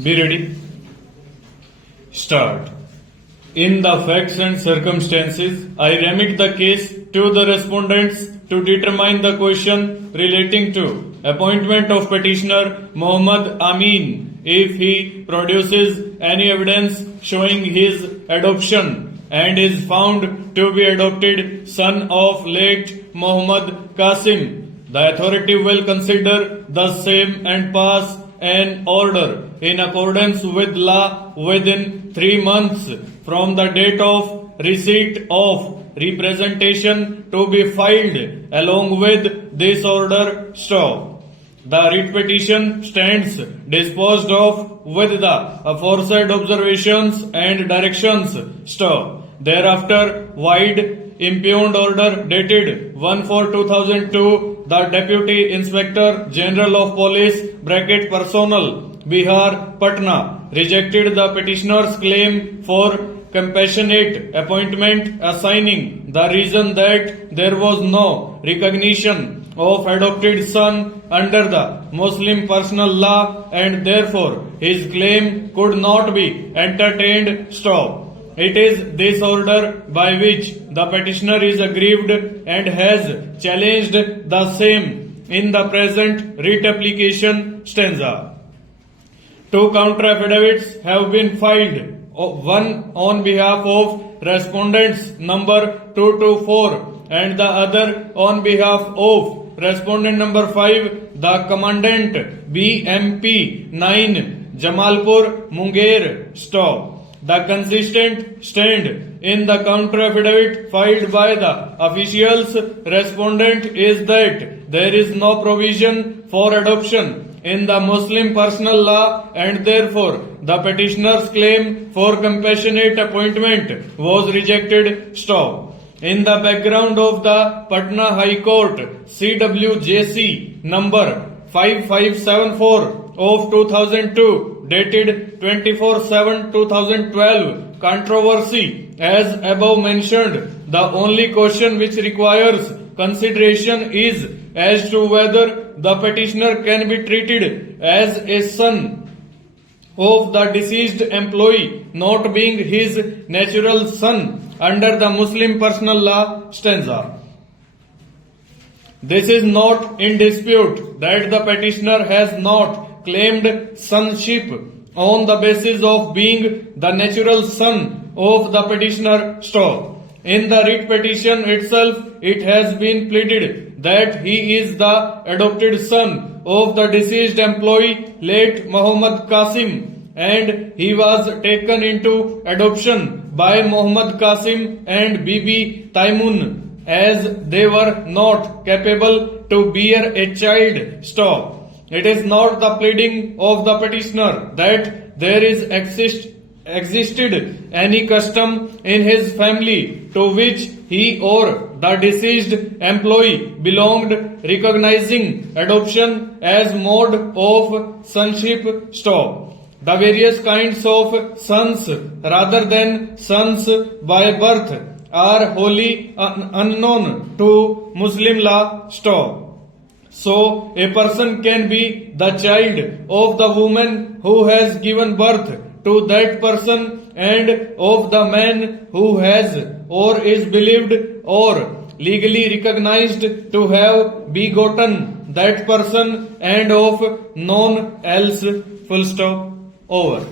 Be ready. Start. In the facts and circumstances, I remit the case to the respondents to determine the question relating to appointment of petitioner Mohammad Amin if he produces any evidence showing his adoption and is found to be adopted son of late Mohammad Qasim. The authority will consider the same and pass an order in accordance with law within 3 months from the date of receipt of representation to be filed along with this order. Stop. The writ petition stands disposed of with the aforesaid observations and directions. Stop. Thereafter, wide impugned order dated 1/4/2002, the Deputy Inspector General of Police (Personnel) Bihar, Patna, rejected the petitioner's claim for compassionate appointment, assigning the reason that there was no recognition of adopted son under the Muslim personal law and therefore his claim could not be entertained. Stop. It is this order by which the petitioner is aggrieved and has challenged the same in the present writ application stanza. 2 counter affidavits have been filed, one on behalf of respondents number 224 and the other on behalf of respondent number 5, the commandant BMP 9 Jamalpur Munger. Stop. The consistent stand in the counter affidavit filed by the officials respondent is that there is no provision for adoption in the Muslim personal law and therefore the petitioner's claim for compassionate appointment was rejected. Stop. In the background of the Patna High Court CWJC number 5574 of 2002 dated 24/7/2012 controversy as above mentioned, the only question which requires consideration is as to whether the petitioner can be treated as a son of the deceased employee not being his natural son under the Muslim personal law stanza. This is not in dispute that the petitioner has not claimed sonship on the basis of being the natural son of the petitioner. Stop. In the writ petition itself, it has been pleaded that he is the adopted son of the deceased employee late Mohammad Qasim and he was taken into adoption by Mohammad Qasim and Bibi Taimun as they were not capable to bear a child. Stop. It is not the pleading of the petitioner that there is existed any custom in his family to which he or the deceased employee belonged, recognizing adoption as mode of sonship. Stop. The various kinds of sons rather than sons by birth are wholly unknown to Muslim law. Stop. So, a person can be the child of the woman who has given birth to that person and of the man who has or is believed or legally recognized to have begotten that person and of none else. Full stop. Over.